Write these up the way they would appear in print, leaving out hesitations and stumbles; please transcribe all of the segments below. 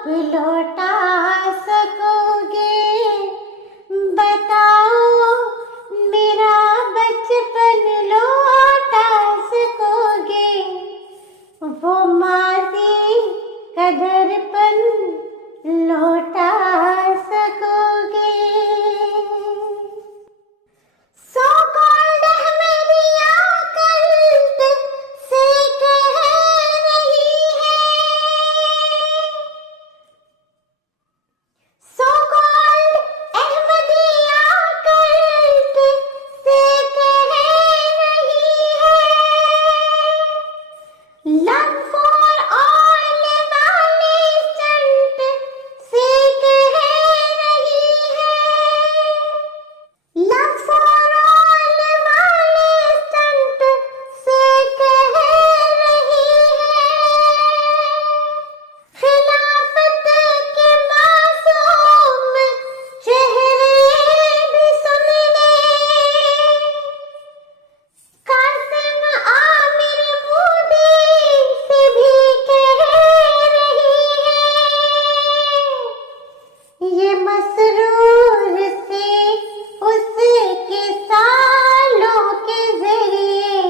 आप लौटा सकोगे? बताओ मेरा बचपन लौटा सकोगे? वो माज़ी का दर्पण लौटा सकोगे? सो कॉल्ड अहमदिया कल्ट से कह रही है, सो कॉल्ड अहमदिया कल्ट से कह रही है, लव फॉर ऑल वाले स्टंट से कह रही है, लव फॉर ऑल वाले स्टंट से कह रही है, खिलाफत के मासूम चेहरे भी सुन ले, कासिम आमिर मोदी से भी कह रही है, ये मसरूर से उसके सालों के जरिए,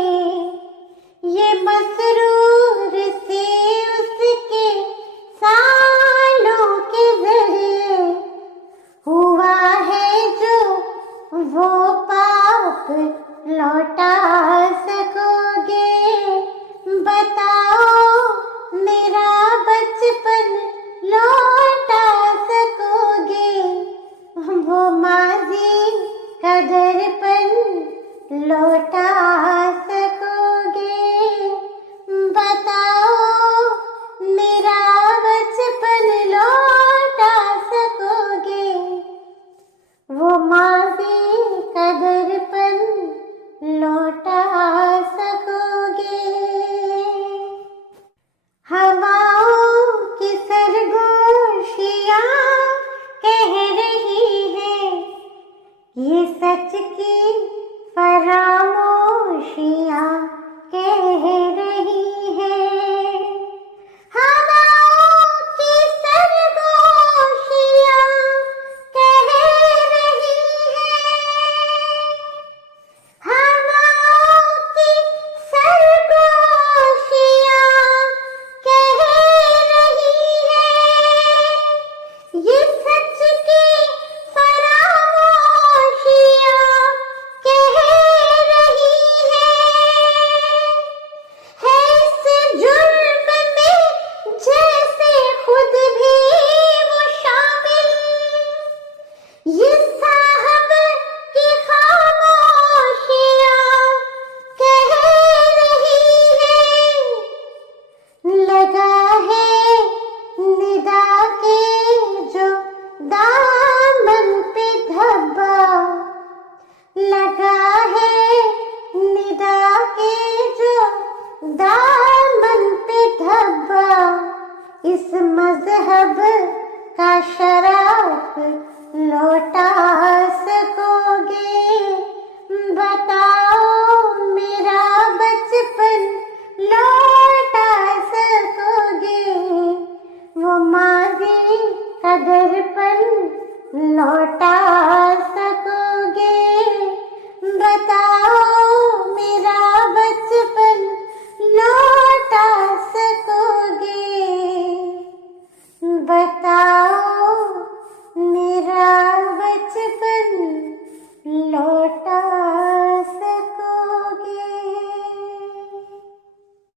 ये मसरूर से उसके सालों के जरिए हुआ है जो वो पाप लौटा सकोगे? बताओ मेरा बचपन लौटा सकोगे? वो माज़ी का दर्पण लौटा सकोगे? बताओ मेरा बचपन लौटा सकोगे? वो माज़ी का दर्पण लौटा सकोगे? हवाओं की सरगोशियाँ कह रही है, ये सच की फरामोशियाँ कह रही है, हवाओं की सरगोशियाँ कह रही है, हवाओं की सरगोशियाँ कह रही है, ये सच की फरामोशियाँ कह रही है इस जुर्म में जैसे खुद भी वो शामिल, ये साहब की खामोशियाँ कह रही है, लगा है निदा के जो दामन पे धब्बा, लगा है निदा के जो दामन पे धब्बा, इस मजहब का शराफ लौटा सकोगे? बताओ मेरा बचपन लौटा सकोगे? वो माज़ी का दर्पण लौटा सकोगे? बताओ मेरा बचपन लौटा सकोगे? बताओ